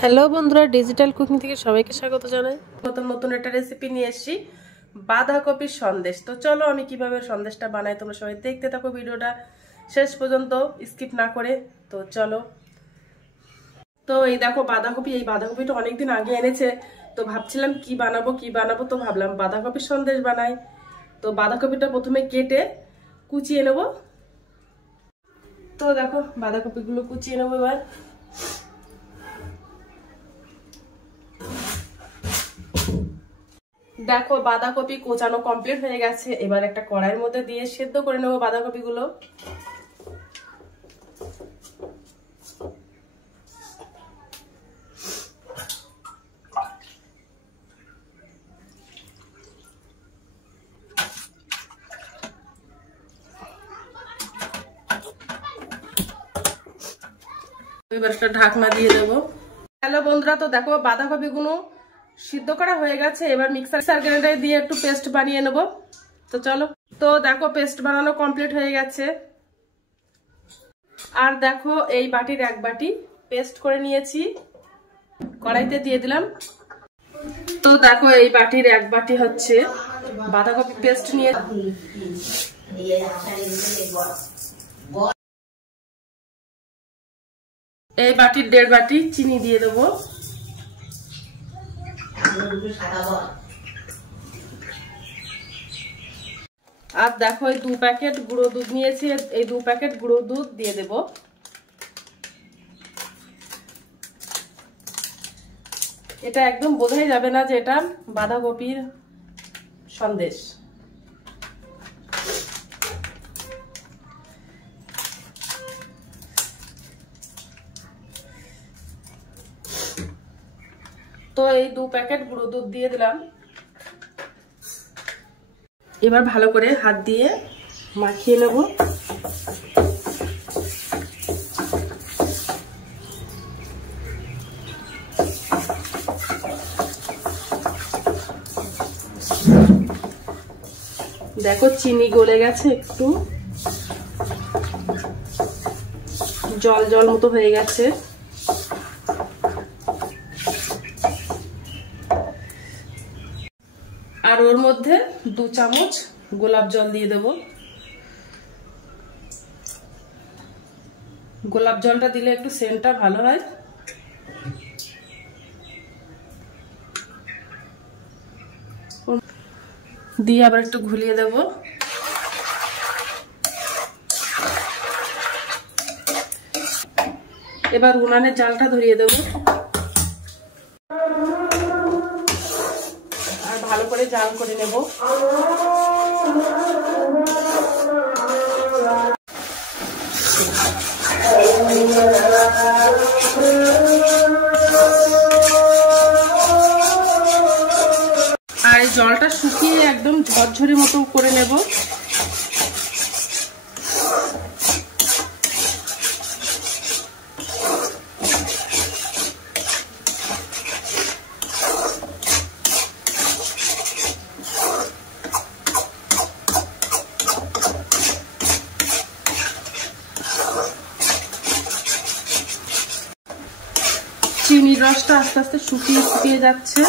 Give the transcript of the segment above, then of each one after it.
Hello বন্ধুরা, digital cooking থেকে সবাইকে স্বাগত জানাই। নতুন একটা রেসিপি নিয়ে এসেছি, বাঁধাকপির সন্দেশ। তো চলো আমি কিভাবে সন্দেশটা বানাই তোমরা সবাই দেখতে থাকো ভিডিওটা শেষ পর্যন্ত, স্কিপ না করে। তো চলো। তো এই দেখো বাঁধাকপি, এই বাঁধাকপিটা অনেকদিন আগে এনেছে, তো ভাবছিলাম কি বানাবো, তো ভাবলাম বাঁধাকপির সন্দেশ বানাই। তো বাঁধাকপিটা প্রথমে কেটে কুচিয়ে নেব। তো দেখো বাঁধাকপিগুলো কুচিয়ে নেবো এবার। দেখো বাঁধাকপি কোচানো কমপ্লিট হয়ে গেছে, এবার একটা কড়াইয়ের মধ্যে দিয়ে সেদ্ধ করে নেবো বাঁধাকপিগুলো। এবার একটা ঢাকনা দিয়ে দেবো। হ্যালো বন্ধুরা, তো দেখো বাঁধাকপিগুলো সিদ্ধ করা হয়ে গেছে, এবার মিক্সার গ্রাইন্ডারে দিয়ে একটু পেস্ট বানিয়ে নেব। তো চলো। তো দেখো পেস্ট বানানো কমপ্লিট হয়ে গেছে, আর দেখো এই বাটির এক বাটি পেস্ট করে নিয়েছি, কড়াইতে দিয়ে দিলাম। তো দেখো এই বাটির এক বাটি হচ্ছে বাঁধাকপি পেস্ট নিয়ে এই বাটির 1.5 বাটি চিনি দিয়ে দেবো। আর দেখো এই 2 প্যাকেট গুঁড়ো দুধ নিয়েছি, এই 2 প্যাকেট গুঁড়ো দুধ দিয়ে দেব। এটা একদম বোঝাই যাবে না যে এটা বাঁধাকপির সন্দেশ। তো এই 2 প্যাকেট গুঁড়ো দুধ দিয়ে দিলাম। এবার ভালো করে হাত দিয়ে মাখিয়ে নেব। দেখো চিনি গলে গেছে, একটু জল জল মতো হয়ে গেছে। আর ওর মধ্যে 2 চামচ গোলাপ জল দিয়ে দেব। গোলাপ জলটা দিলে একটু সেন্টটা ভালো হয়। দিয়ে আবার একটু ঘুলিয়ে দেব। এবার উনানের জালটা ধরিয়ে দেব, আর ভালো করে জাল করে নেব। আর এই জলটা শুকিয়ে একদম ঝরঝরে মতো করে নেব। চিনির রসটা আস্তে আস্তে শুকিয়ে যাচ্ছে।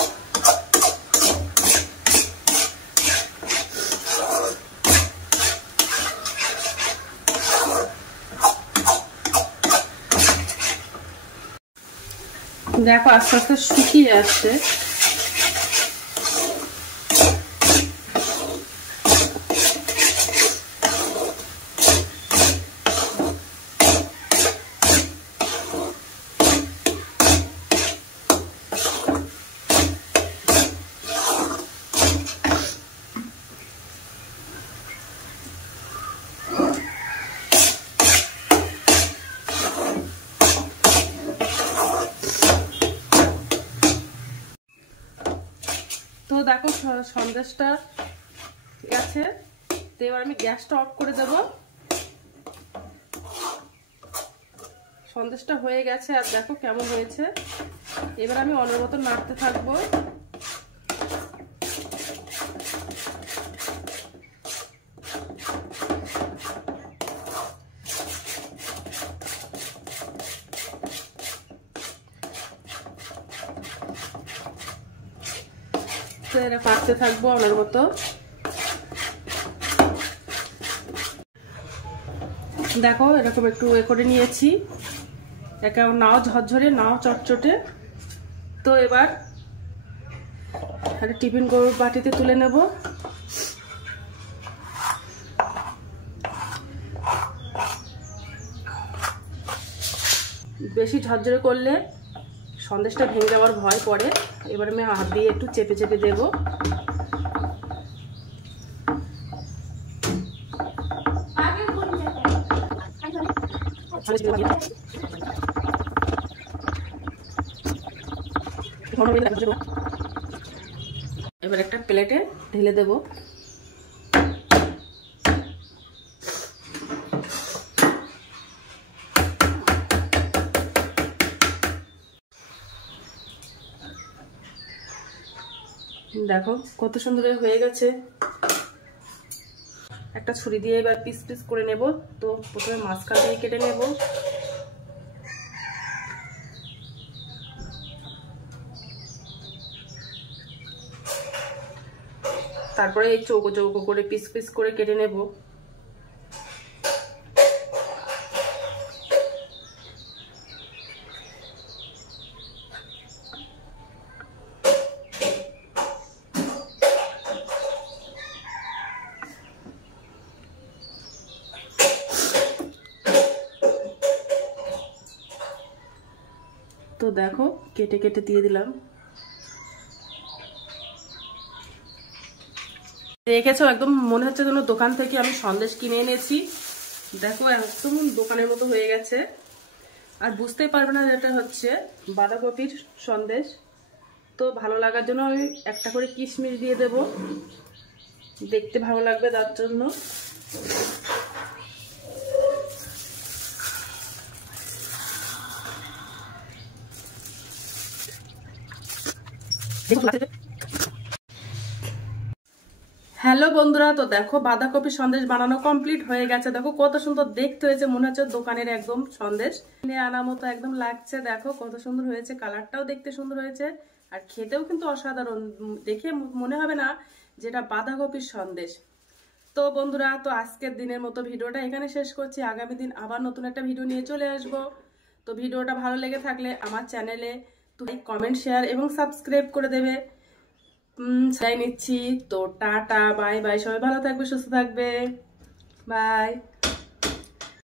দেখো আস্তে আস্তে শুকিয়ে আসছে। তো দেখো সন্দেশটা ঠিক আছে, তো এবার আমি গ্যাসটা অফ করে দেব। সন্দেশটা হয়ে গেছে, আর দেখো কেমন হয়েছে। এবার আমি অনবরত নাড়তে থাকবো। আস্তে পাকতে থাকবো আমার মতো। দেখো এরকম একটু করে নিয়েছি, একে নাও ঝরঝরে নাও চটচটে। তো এবার একটা টিফিন বাটিতে তুলে নেব। বেশি ঝরঝরে করলে সন্দেশটা ভেঙে যাওয়ার ভয় পড়ে। এবার আমি হাত দিয়ে একটু চেপে চেপে দেব। এবার একটা প্লেটে ঢেলে দেব। দেখো কত সুন্দর হয়ে গেছে। একটা ছুরি দিয়ে এবার পিস পিস করে নেব। তো প্রথমে মাঝখান থেকে কেটে নেব। তারপরে এই চৌকো চৌকো করে পিস পিস করে কেটে নেব। তো দেখো কেটে কেটে দিয়ে দিলাম। দেখেছো একদম মনে হচ্ছে যেন দোকান থেকে আমি সন্দেশ কিনে এনেছি। দেখো একদম দোকানের মতো হয়ে গেছে, আর বুঝতেই পারবে না যেটা হচ্ছে বাঁধাকপির সন্দেশ। তো ভালো লাগার জন্য আমি একটা করে কিশমিশ দিয়ে দেব, দেখতে ভালো লাগবে তার জন্য। হ্যালো বন্ধুরা, তো দেখো বাঁধাকপি সন্দেশ বানানো কমপ্লিট হয়ে গেছে। দেখো কত সুন্দর দেখতে হয়েছে, মনে হচ্ছে দোকানের একদম সন্দেশ কিনে আনা মতো একদম লাগছে। দেখো কত সুন্দর হয়েছে, কালারটাও দেখতে সুন্দর হয়েছে, আর খেতেও কিন্তু অসাধারণ। দেখে মনে হবে না যেটা বাঁধাকপির সন্দেশ। তো বন্ধুরা, তো আজকের দিনের মতো ভিডিওটা এখানে শেষ করছি। আগামী দিন আবার নতুন একটা ভিডিও নিয়ে চলে আসব। তো ভিডিওটা ভালো লেগে থাকলে আমার চ্যানেলে তুমি কমেন্ট, শেয়ার এবং সাবস্ক্রাইব করে দেবে। চাই নিচ্ছি। তো টাটা, বাই বাই, সবাই ভালো থাকবে, সুস্থ থাকবে, বাই।